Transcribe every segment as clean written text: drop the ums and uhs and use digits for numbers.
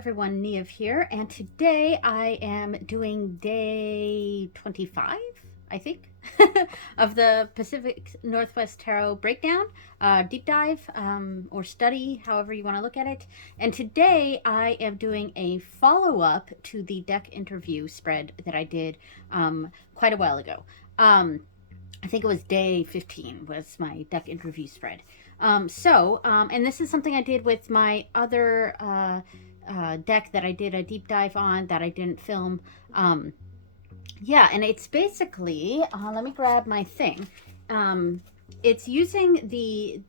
everyone, Niev here, and today I am doing day 25, I think, of the Pacific Northwest Tarot breakdown, deep dive, or study, however you want to look at it. And today I am doing a follow-up to the deck interview spread that I did quite a while ago. I think it was day 15 was my deck interview spread. And this is something I did with my other deck that I did a deep dive on that I didn't film. Yeah, and it's basically, let me grab my thing. It's using the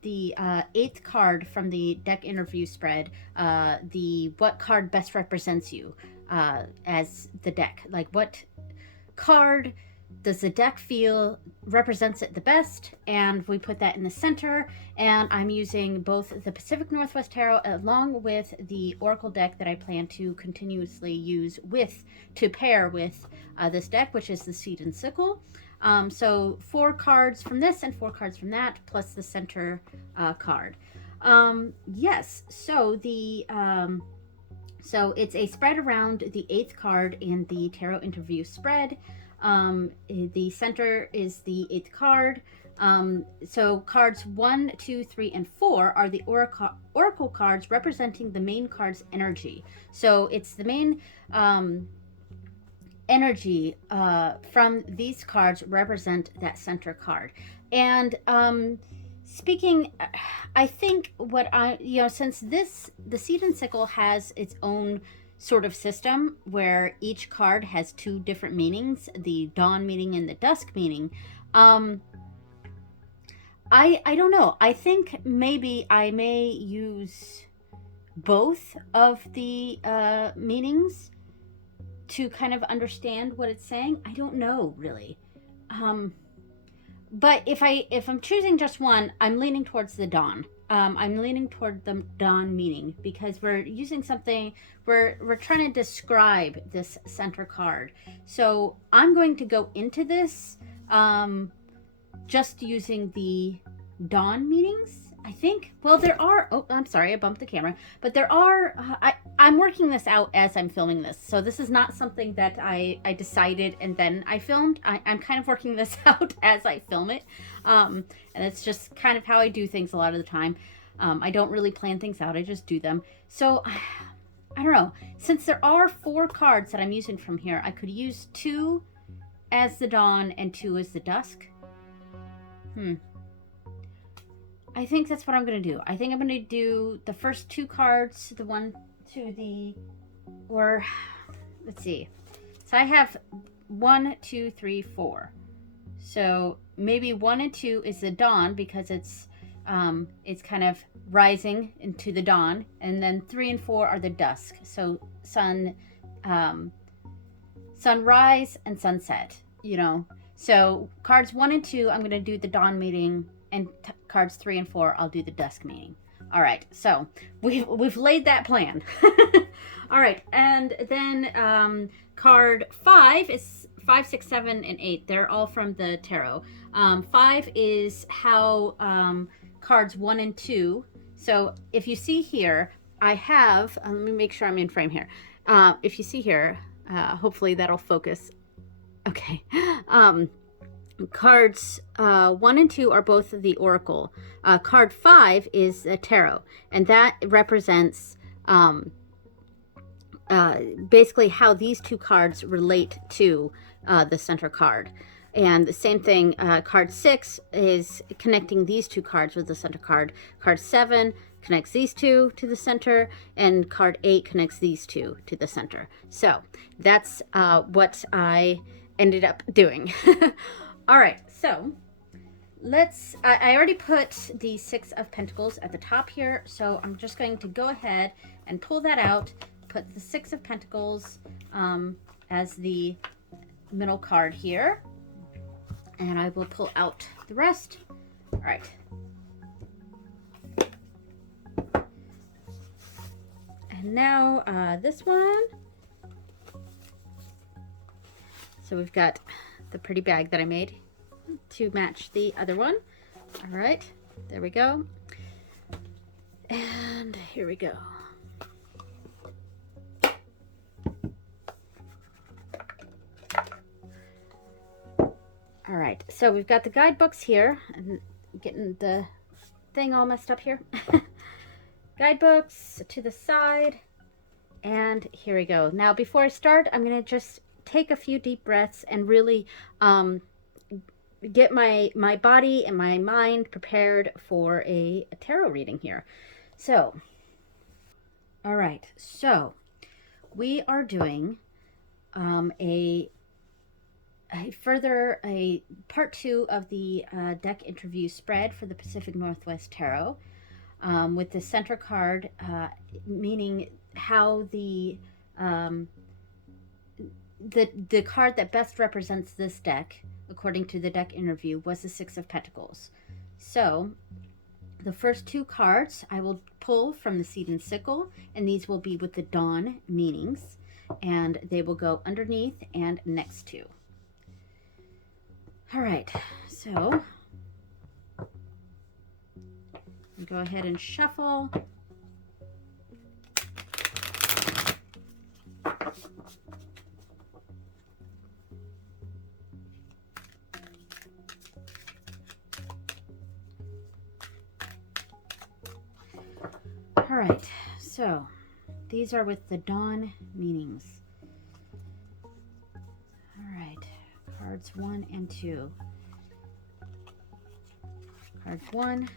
eighth card from the deck interview spread, the what card best represents you as the deck. Like, what card does the deck feel represents it the best, and we put that in the center. And I'm using both the Pacific Northwest Tarot along with the Oracle deck that I plan to continuously use to pair with this deck, which is the Seed and Sickle. So 4 cards from this and 4 cards from that, plus the center card. Yes, so so it's a spread around the 8th card in the Tarot interview spread. The center is the 8th card. So cards 1, 2, 3, and 4 are the oracle cards representing the main card's energy. So it's the main energy from these cards represent that center card. And speaking, I think since the Seed and Sickle has its own sort of system where each card has 2 different meanings, the dawn meaning and the dusk meaning. I don't know. I think maybe I may use both of the meanings to kind of understand what it's saying. I don't know, really. But if I'm choosing just one, I'm leaning towards the dawn. I'm leaning toward the dawn meaning because we're using something, we're trying to describe this center card. So I'm going to go into this just using the dawn meanings, I think. Well, there are, oh, I'm sorry, I bumped the camera, but there are, I'm working this out as I'm filming this. So this is not something that I decided and then I filmed. I'm kind of working this out as I film it. And it's just kind of how I do things a lot of the time. I don't really plan things out, I just do them. So, I don't know. Since there are 4 cards that I'm using from here, I could use 2 as the dawn and 2 as the dusk. I think that's what I'm going to do. I think I'm going to do the first 2 cards, the one to the, or, let's see. So I have 1, 2, 3, 4. So maybe 1 and 2 is the dawn because it's kind of rising into the dawn, and then 3 and 4 are the dusk. So sunrise and sunset, So cards 1 and 2, I'm going to do the dawn meaning, and cards 3 and 4, I'll do the dusk meaning. All right, so we've laid that plan. All right, and then card 5 is 5, 6, 7, and 8. They're all from the tarot. 5 is how cards 1 and 2. So if you see here, I have, let me make sure I'm in frame here. If you see here, hopefully that'll focus. Okay. Cards 1 and 2 are both the oracle. Card 5 is the tarot, and that represents basically how these 2 cards relate to the center card. And the same thing, card 6 is connecting these 2 cards with the center card. Card 7 connects these 2 to the center, and card 8 connects these 2 to the center. So that's what I ended up doing. All right, so I already put the 6 of Pentacles at the top here, so I'm just going to go ahead and pull that out, put the 6 of Pentacles as the middle card here, and I will pull out the rest. All right. And now this one. So we've got the pretty bag that I made to match the other one. All right, there we go. And here we go. All right, so we've got the guidebooks here. I'm getting the thing all messed up here. Guidebooks to the side. And here we go. Now, before I start, I'm going to just take a few deep breaths and really get my body and my mind prepared for a tarot reading here. So, all right. So, we are doing a part 2 of the deck interview spread for the Pacific Northwest Tarot, with the center card meaning how the card that best represents this deck, according to the deck interview, was the Six of Pentacles. So the first 2 cards I will pull from the Seed and Sickle, and these will be with the Dawn meanings, and they will go underneath and next to. All right, so go ahead and shuffle. All right, so these are with the Dawn meanings. All right, cards 1 and 2. Card 1,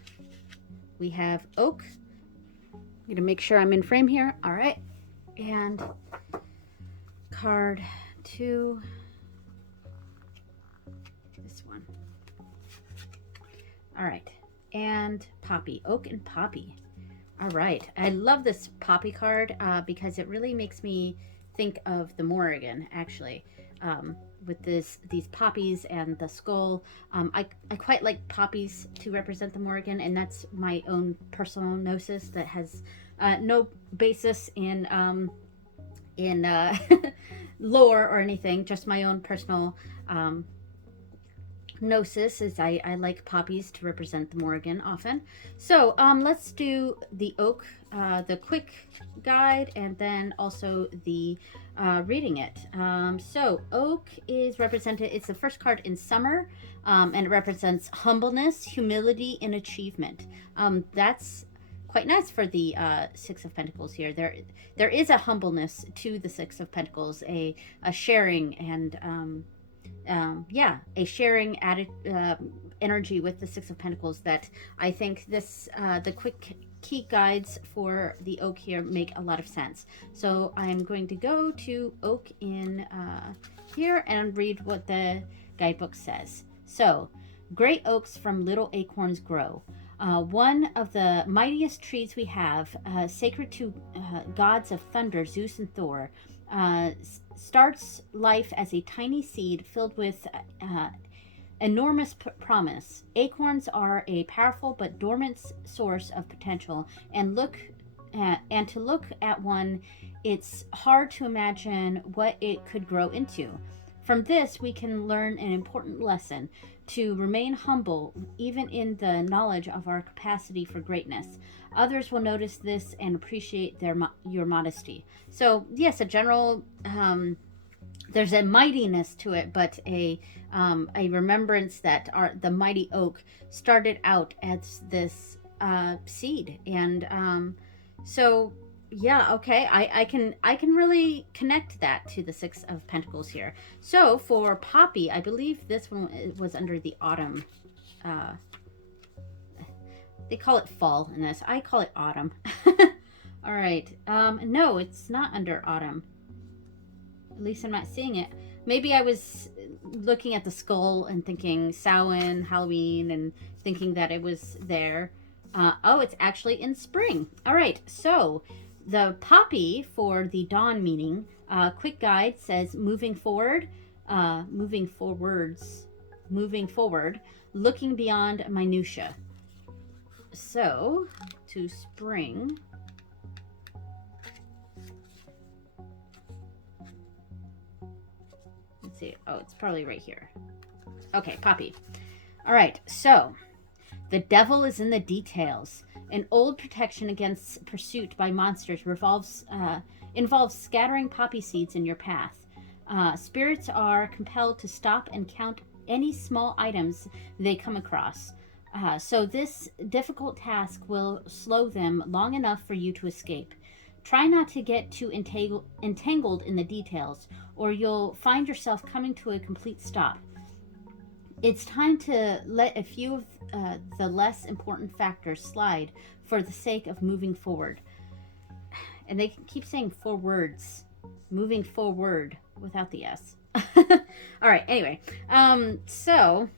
we have Oak. I'm going to make sure I'm in frame here. All right, and card 2, this one. All right, and Poppy, Oak and Poppy. All right, I love this Poppy card because it really makes me think of the Morrigan, actually, with these poppies and the skull. I quite like poppies to represent the Morrigan, and that's my own personal gnosis that has no basis in lore or anything, just my own personal gnosis, is I like poppies to represent the Morrigan often. So let's do the Oak, the quick guide, and then also the reading it. So Oak is represented, it's the first card in Summer, and it represents humbleness, humility, and achievement. That's quite nice for the Six of Pentacles here. There is a humbleness to the Six of Pentacles, a sharing and a sharing added energy with the Six of Pentacles that I think this the quick key guides for the Oak here make a lot of sense. So I'm going to go to Oak in here and read what the guidebook says. So, great oaks from little acorns grow. One of the mightiest trees we have, sacred to gods of thunder, Zeus and Thor, starts life as a tiny seed filled with enormous promise. Acorns are a powerful but dormant source of potential, and to look at one, it's hard to imagine what it could grow into. From this, we can learn an important lesson: to remain humble, even in the knowledge of our capacity for greatness. Others will notice this and appreciate your modesty. So, yes, a general, there's a mightiness to it, but a remembrance that the mighty oak started out as this seed, and so. Yeah, okay. I can really connect that to the Six of Pentacles here. So for Poppy, I believe this one was under the autumn. They call it fall in this. I call it autumn. All right. No, it's not under autumn. At least I'm not seeing it. Maybe I was looking at the skull and thinking Samhain, Halloween, and thinking that it was there. Oh, it's actually in spring. All right. So the Poppy for the Dawn meaning, quick guide says moving forward, looking beyond minutia. So to spring, let's see. Oh, it's probably right here. Okay, Poppy. All right, so the devil is in the details. An old protection against pursuit by monsters involves scattering poppy seeds in your path. Spirits are compelled to stop and count any small items they come across. So this difficult task will slow them long enough for you to escape. Try not to get too entangled in the details, or you'll find yourself coming to a complete stop. It's time to let a few of the less important factors slide for the sake of moving forward. And they keep saying forwards, moving forward without the S. All right, anyway. So,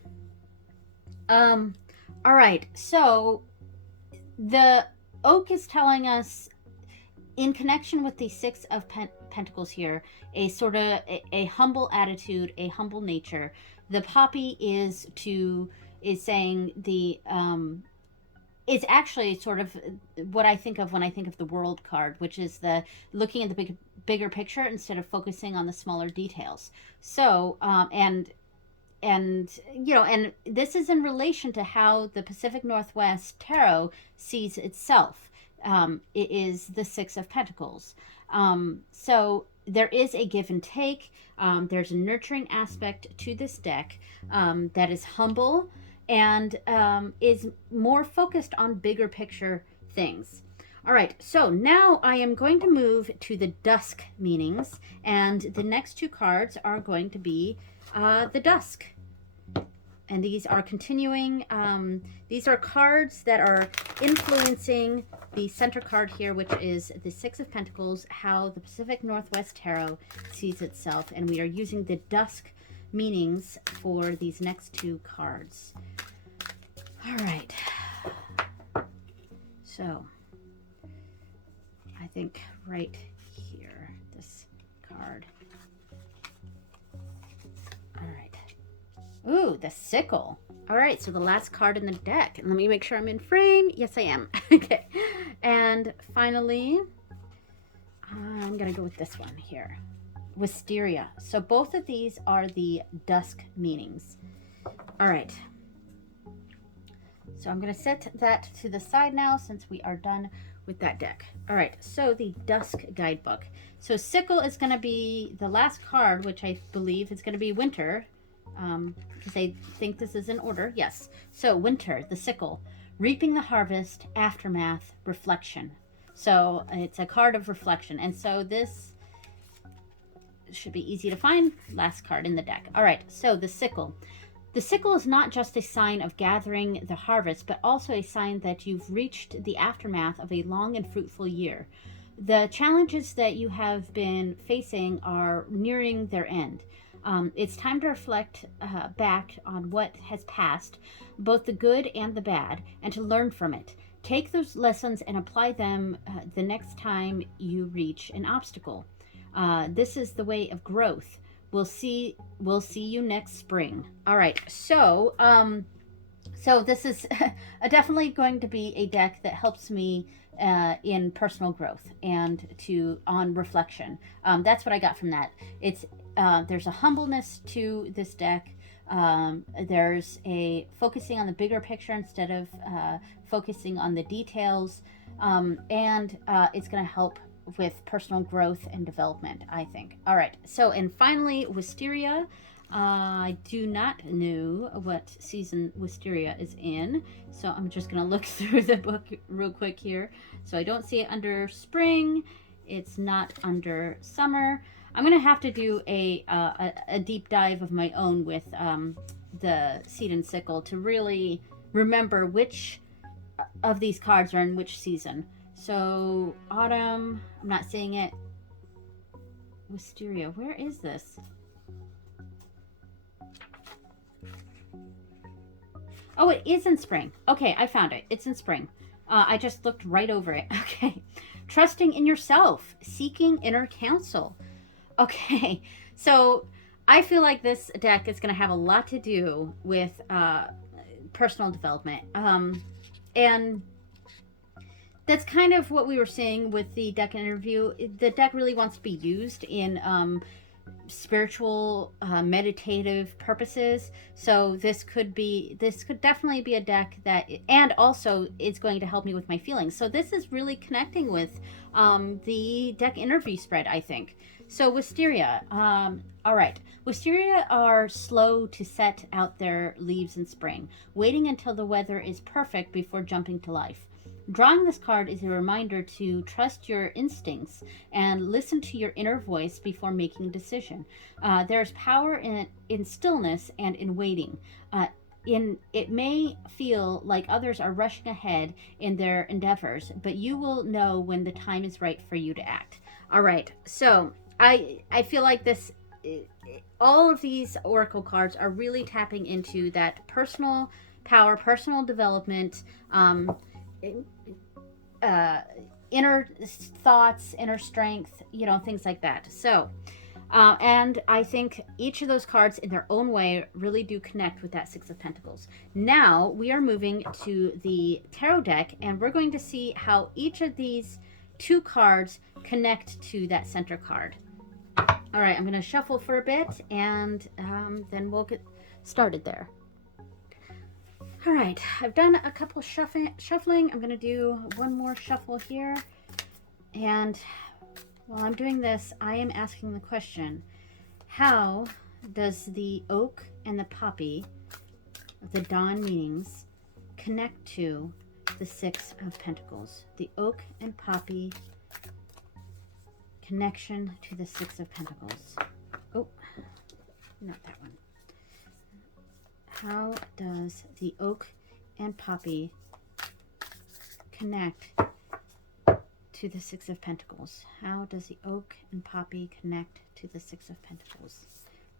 all right. So, the oak is telling us, in connection with the Six of Pentacles here, a sort of a humble attitude, a humble nature. The poppy is saying it's actually sort of what I think of when I think of the World card, which is the looking at the bigger picture instead of focusing on the smaller details. So and and this is in relation to how the Pacific Northwest Tarot sees itself. It is the Six of Pentacles. So there is a give and take. There's a nurturing aspect to this deck that is humble and is more focused on bigger picture things. All right, so now I am going to move to the dusk meanings, and the next two cards are going to be the dusk. And these are continuing, these are cards that are influencing the center card here, which is the Six of Pentacles, how the Pacific Northwest Tarot sees itself. And we are using the dusk meanings for these next two cards. All right. So, I think right here, this card. All right. Ooh, the sickle. All right, so the last card in the deck. And let me make sure I'm in frame. Yes, I am. Okay. And finally, I'm going to go with this one here. Wisteria. So both of these are the dusk meanings. All right. So I'm going to set that to the side now since we are done with that deck. All right, so the Dusk Guidebook. So Sickle is going to be the last card, which I believe is going to be Winter. Because I think this is in order. Yes. So Winter, the Sickle. Reaping the Harvest, Aftermath, Reflection. So it's a card of reflection. And so this should be easy to find. Last card in the deck. All right, so the Sickle. The sickle is not just a sign of gathering the harvest, but also a sign that you've reached the aftermath of a long and fruitful year. The challenges that you have been facing are nearing their end. It's time to reflect back on what has passed, both the good and the bad, and to learn from it. Take those lessons and apply them the next time you reach an obstacle. This is the way of growth. We'll see you next spring. All right. So, so this is definitely going to be a deck that helps me in personal growth and on reflection. That's what I got from that. It's there's a humbleness to this deck. There's a focusing on the bigger picture instead of focusing on the details, and it's going to help with personal growth and development, I think. All right. So, and finally, Wisteria. I do not know what season Wisteria is in, so I'm just going to look through the book real quick here. So I don't see it under spring. It's not under summer. I'm going to have to do a deep dive of my own with the Seed and Sickle to really remember which of these cards are in which season. So, autumn, I'm not seeing it. Wisteria, where is this? Oh, it is in spring. Okay, I found it. It's in spring. I just looked right over it. Okay. Trusting in yourself. Seeking inner counsel. Okay. So, I feel like this deck is going to have a lot to do with personal development. And that's kind of what we were saying with the deck interview. The deck really wants to be used in spiritual, meditative purposes. So this could definitely be a deck that, and also it's going to help me with my feelings. So this is really connecting with the deck interview spread, I think. So Wisteria, all right. Wisteria are slow to set out their leaves in spring, waiting until the weather is perfect before jumping to life. Drawing this card is a reminder to trust your instincts and listen to your inner voice before making a decision. There's power in stillness and in waiting. It may feel like others are rushing ahead in their endeavors, but you will know when the time is right for you to act. All right, so I feel like this. All of these oracle cards are really tapping into that personal power, personal development, inner thoughts, inner strength, things like that. So, and I think each of those cards in their own way really do connect with that Six of Pentacles. Now we are moving to the tarot deck, and we're going to see how each of these two cards connect to that center card. All right, I'm going to shuffle for a bit, and then we'll get started there. All right, I've done a couple shuffling. I'm going to do one more shuffle here. And while I'm doing this, I am asking the question, how does the oak and the poppy of the dawn meanings connect to the Six of Pentacles? The oak and poppy connection to the Six of Pentacles. Oh, not that one. How does the oak and poppy connect to the Six of Pentacles? How does the oak and poppy connect to the Six of Pentacles?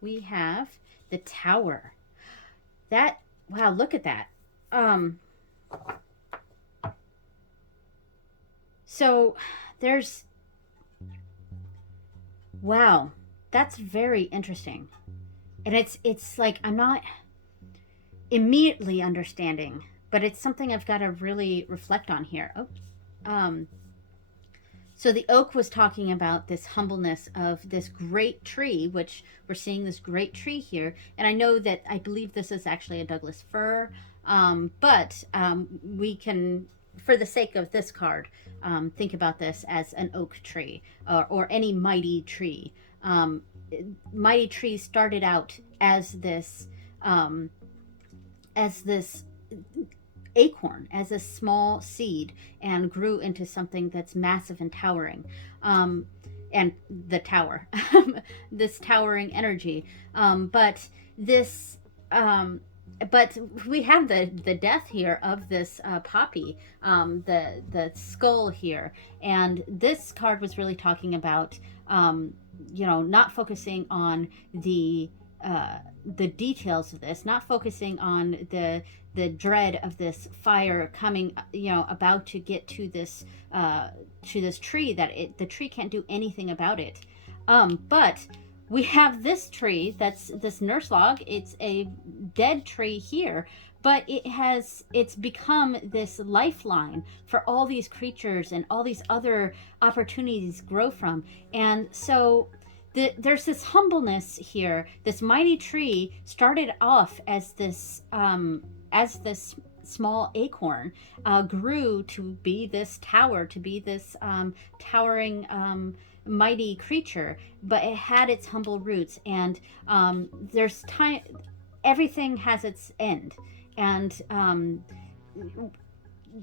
We have the Tower. That, wow, look at that. So there's, wow, that's very interesting. And it's like, I'm not immediately understanding, but it's something I've got to really reflect on here. So the oak was talking about this humbleness of this great tree, which we're seeing this great tree here. And I believe this is actually a Douglas fir, but we can, for the sake of this card, think about this as an oak tree, or any mighty tree. Mighty tree started out as this acorn, as a small seed, and grew into something that's massive and towering. And the tower, this towering energy. But we have the death here of this poppy, the skull here. And this card was really talking about, not focusing on the details of this, not focusing on the dread of this fire coming, about to get to this tree, that the tree can't do anything about it. But we have this tree that's this nurse log. It's a dead tree here, but it's become this lifeline for all these creatures and all these other opportunities to grow from. And so there's this humbleness here. This mighty tree started off as this small acorn, grew to be this tower, to be this towering, mighty creature, but it had its humble roots. And there's time. Everything has its end, and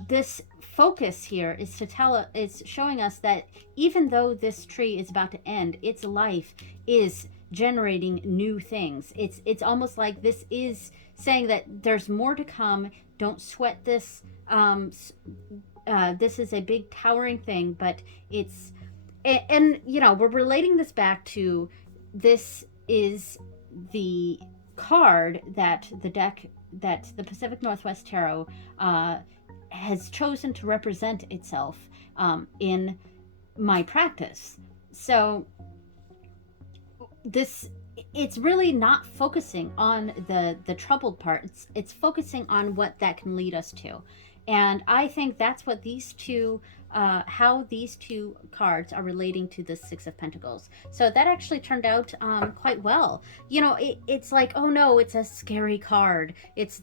this focus here is showing us that even though this tree is about to end, its life is generating new things. It's almost like this is saying that there's more to come. Don't sweat this. This is a big towering thing, but it's, and we're relating this back to, this is the card that the Pacific Northwest Tarot has chosen to represent itself in my practice. So it's really not focusing on the troubled part. It's focusing on what that can lead us to. And I think that's what these two how these two cards are relating to the Six of Pentacles. So that actually turned out quite well. You know, it's like, oh no, it's a scary card. It's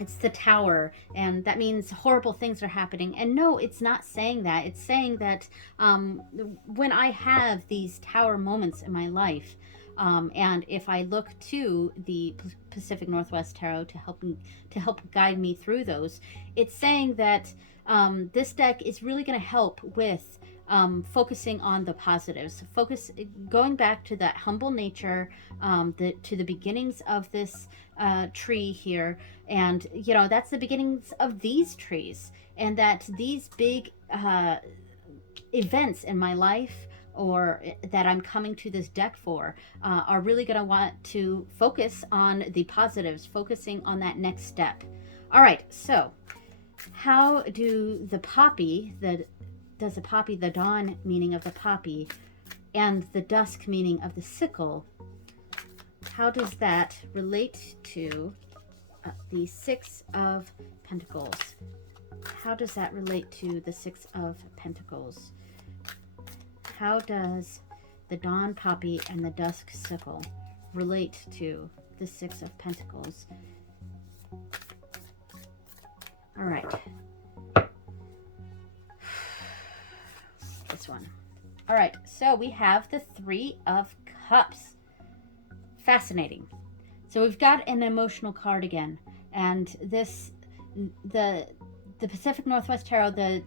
it's the Tower, and that means horrible things are happening. And no, it's not saying that. It's saying that when I have these Tower moments in my life, and if I look to the Pacific Northwest Tarot to help guide me through those, it's saying that this deck is really going to help with focusing on the positives, going back to that humble nature, to the beginnings of this tree here, and you know that's the beginnings of these trees, and that these big events in my life or that I'm coming to this deck for are really going to want to focus on the positives, focusing on that next step. All right, so how do the poppy, does the poppy, the dawn meaning of the poppy, and the dusk meaning of the sickle, how does that relate to the Six of Pentacles? How does that relate to the Six of Pentacles? How does the dawn poppy and the dusk sickle relate to the Six of Pentacles? All right. This one. All right, so we have the Three of Cups. Fascinating. So we've got an emotional card again, and the Pacific Northwest Tarot, the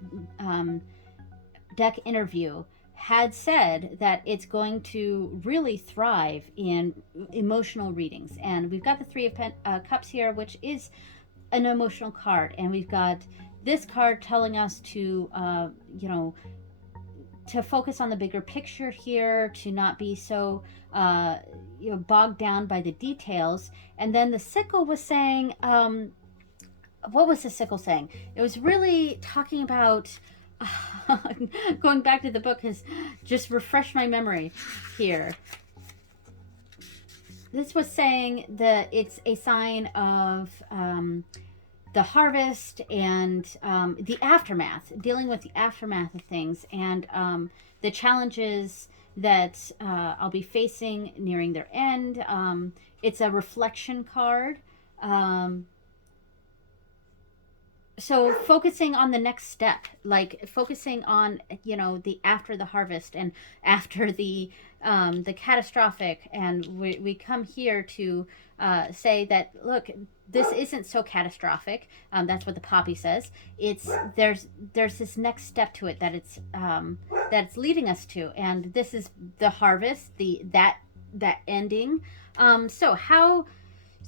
deck interview had said that it's going to really thrive in emotional readings, and we've got the Three of Cups here, which is an emotional card, and we've got this card telling us to you know, to focus on the bigger picture here, to not be so you know, bogged down by the details. And then the sickle was saying, what was the sickle saying? It was really talking about going back to the book has just refreshed my memory here. This was saying that it's a sign of the harvest and the aftermath, dealing with the aftermath of things, and the challenges that I'll be facing nearing their end. It's a reflection card. So focusing on the next step, like focusing on, you know, the after the harvest and after the catastrophic, and we come here to say that, look, this isn't so catastrophic. That's what the poppy says. It's there's this next step to it that it's leading us to, and this is the harvest, that ending.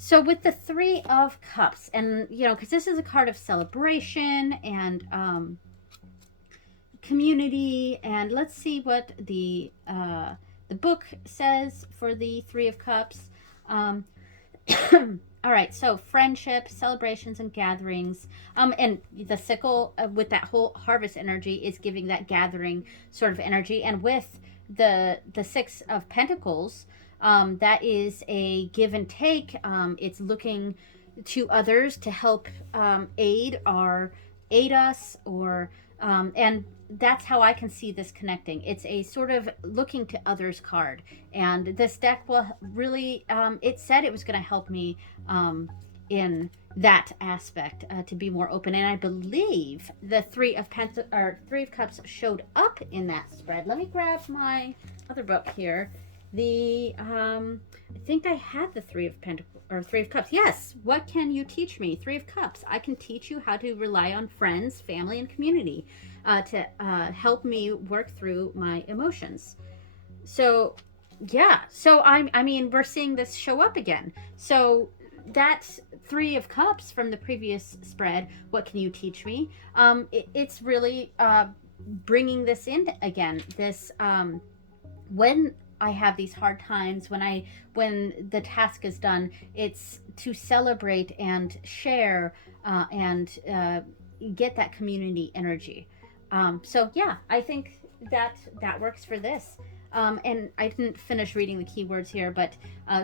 So with the Three of Cups, and you know, because this is a card of celebration and community, and let's see what the book says for the Three of Cups. All right, so friendship, celebrations, and gatherings, and the sickle with that whole harvest energy is giving that gathering sort of energy, and with the Six of Pentacles. That is a give and take. It's looking to others to help aid us, or and that's how I can see this connecting. It's a sort of looking to others card, and this deck will really. It said it was going to help me in that aspect, to be more open, and I believe the Three of Cups showed up in that spread. Let me grab my other book here. I think I had the Three of Cups. Yes. What can you teach me? Three of Cups. I can teach you how to rely on friends, family, and community to help me work through my emotions. So, yeah. So I mean, we're seeing this show up again. So that Three of Cups from the previous spread. What can you teach me? It's really bringing this in again. This when I have these hard times, when the task is done, it's to celebrate and share and get that community energy. So yeah, I think that works for this. And I didn't finish reading the keywords here, but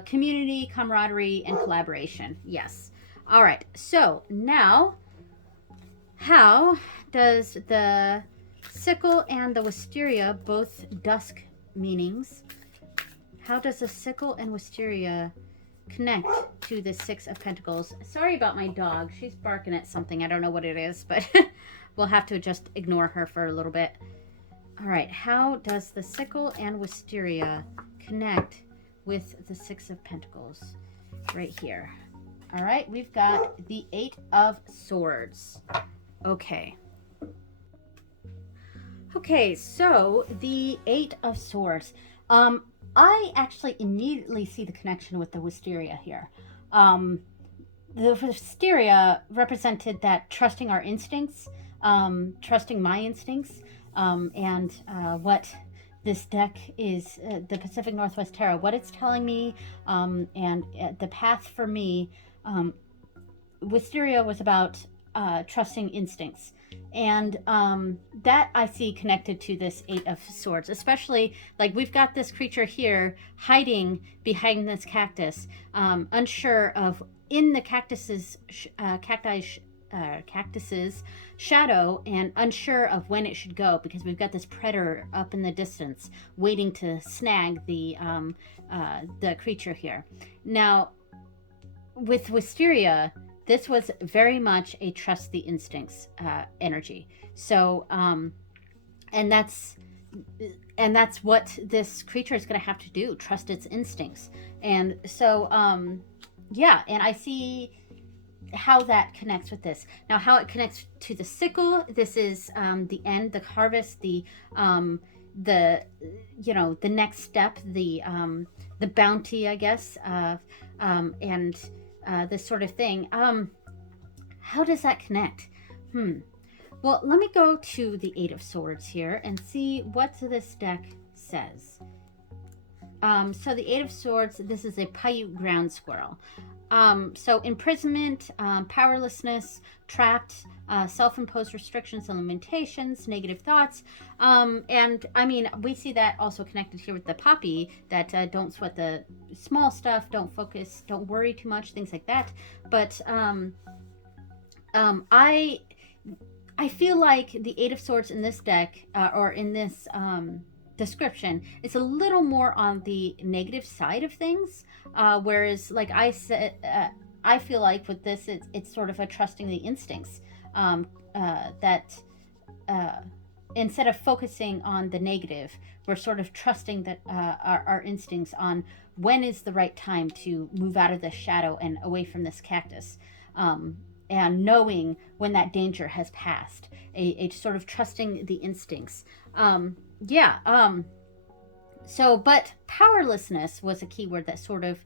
community, camaraderie, and collaboration. Yes. All right. So now How does the sickle and the wisteria, both dusk meanings, how does the sickle and wisteria connect to the Six of Pentacles? Sorry about my dog. She's barking at something. I don't know what it is, but we'll have to just ignore her for a little bit. All right. How does the sickle and wisteria connect with the Six of Pentacles? Right here. All right. We've got the Eight of Swords. Okay. Okay, so the Eight of Swords. I actually immediately see the connection with the wisteria here. The wisteria represented that trusting our instincts, trusting my instincts, and what this deck is, the Pacific Northwest Tarot, what it's telling me, and the path for me. Wisteria was about trusting instincts. And that I see connected to this Eight of Swords, especially like we've got this creature here hiding behind this cactus, unsure of in the cactus's shadow, and unsure of when it should go, because we've got this predator up in the distance waiting to snag the creature here. Now, with wisteria, this was very much a trust the instincts energy. So, and that's what this creature is going to have to do: trust its instincts. And so, yeah, and I see how that connects with this. Now, how it connects to the sickle. This is the end, the harvest, the next step, the bounty, I guess, and this sort of thing. How does that connect? Well, let me go to the Eight of Swords here and see what this deck says. So the Eight of Swords, this is a Paiute ground squirrel. So imprisonment, powerlessness, trapped, self-imposed restrictions and limitations, negative thoughts. And I mean, we see that also connected here with the poppy, that don't sweat the small stuff, don't focus, don't worry too much, things like that. But I feel like the Eight of Swords in this deck, or in this description, is a little more on the negative side of things, whereas like I said, I feel like with this it's sort of a trusting the instincts, that instead of focusing on the negative, we're sort of trusting that our instincts on when is the right time to move out of the shadow and away from this cactus, and knowing when that danger has passed, a sort of trusting the instincts. So, but powerlessness was a keyword that sort of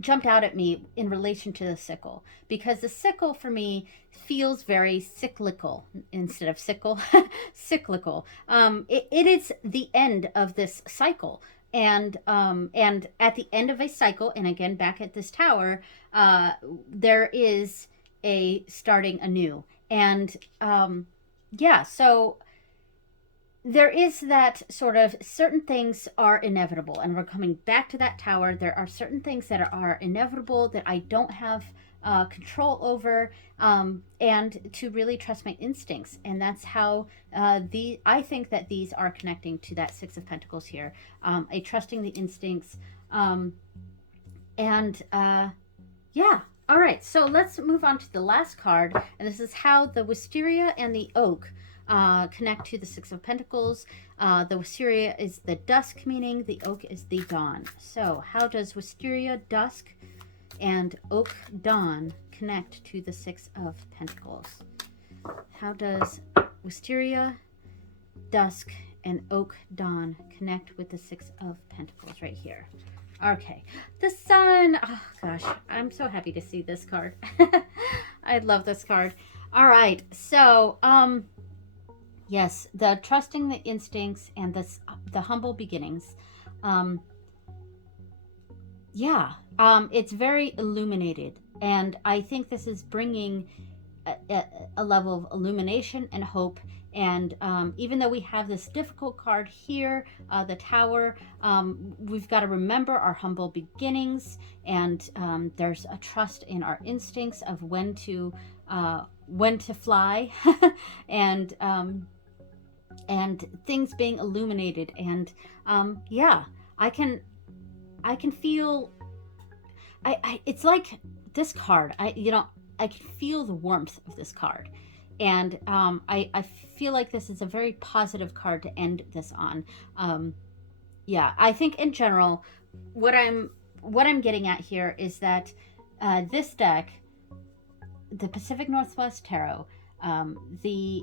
jumped out at me in relation to the sickle, because the sickle for me feels very cyclical instead of sickle. Cyclical. It is the end of this cycle. And at the end of a cycle, and again back at this tower, there is a starting anew. And so there is that sort of certain things are inevitable, and we're coming back to that tower. There are certain things that are inevitable that I don't have control over, and to really trust my instincts. And that's how I think that these are connecting to that Six of Pentacles here, a trusting the instincts. All right, so let's move on to the last card, and this is how the wisteria and the oak connect to the Six of Pentacles. The wisteria is the dusk meaning, the oak is the dawn. So how does wisteria, dusk, and oak, dawn connect to the Six of Pentacles? How does wisteria, dusk, and oak, dawn connect with the Six of Pentacles right here? Okay, the sun. Oh gosh, I'm so happy to see this card. I love this card. All right, so yes, the trusting the instincts and the humble beginnings. It's very illuminated, and I think this is bringing a level of illumination and hope. And even though we have this difficult card here, the tower, we've got to remember our humble beginnings, and there's a trust in our instincts of when to when to fly, and things being illuminated, and yeah, I can feel. It's like this card. I can feel the warmth of this card, and I feel like this is a very positive card to end this on. Yeah, I think in general, what I'm getting at here is that this deck, the Pacific Northwest Tarot, the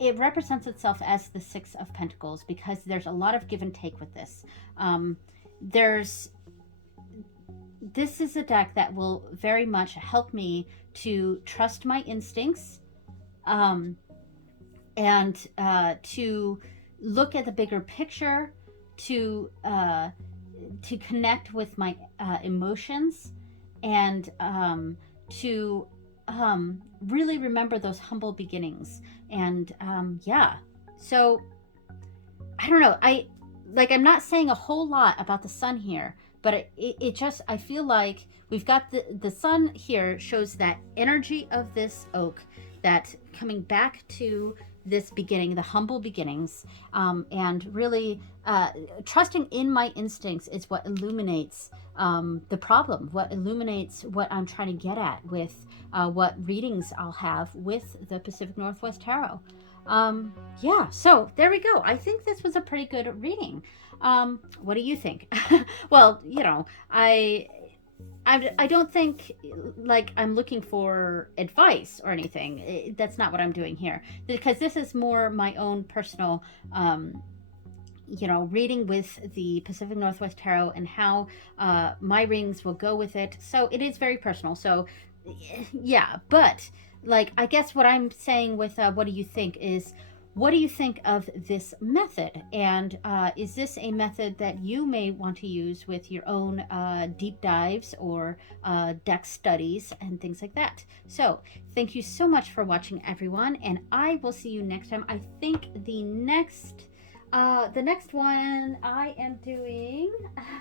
it represents itself as the Six of Pentacles because there's a lot of give and take with this. There's This is a deck that will very much help me to trust my instincts, um, and to look at the bigger picture, to connect with my emotions, and to really remember those humble beginnings. And yeah, so I don't know. I'm not saying a whole lot about the sun here, but it just, I feel like we've got the sun here shows that energy of this oak, that coming back to this beginning, the humble beginnings, and really trusting in my instincts is what illuminates the problem, what illuminates what I'm trying to get at with what readings I'll have with the Pacific Northwest Tarot. Yeah, so there we go. I think this was a pretty good reading. What do you think? Well, I don't think like I'm looking for advice or anything. That's not what I'm doing here, because this is more my own personal reading with the Pacific Northwest Tarot, and how my readings will go with it. So it is very personal. So yeah, but like, I guess what I'm saying with what do you think is, what do you think of this method? And is this a method that you may want to use with your own deep dives or deck studies and things like that? So thank you so much for watching, everyone, and I will see you next time. I think the next one I am doing,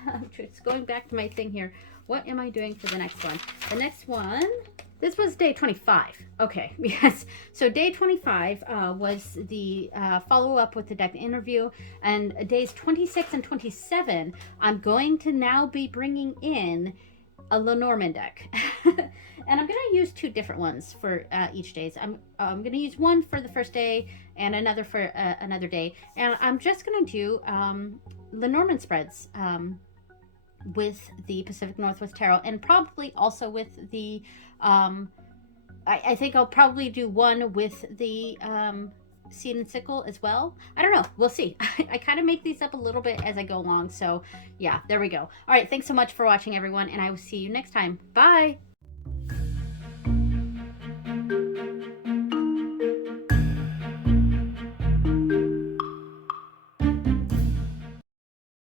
I'm just going back to my thing here. What am I doing for the next one? The next one, this was day 25. Okay, yes. So day 25 was the follow-up with the deck interview. And days 26 and 27, I'm going to now be bringing in a Lenormand deck. And I'm going to use two different ones for each days. I'm going to use one for the first day and another for another day. And I'm just going to do Lenormand spreads with the Pacific Northwest Tarot, and probably also with the I think I'll probably do one with the Seed and Sickle as well. I don't know, we'll see. I kind of make these up a little bit as I go along. So yeah, there we go. All right, thanks so much for watching, everyone, and I will see you next time. Bye.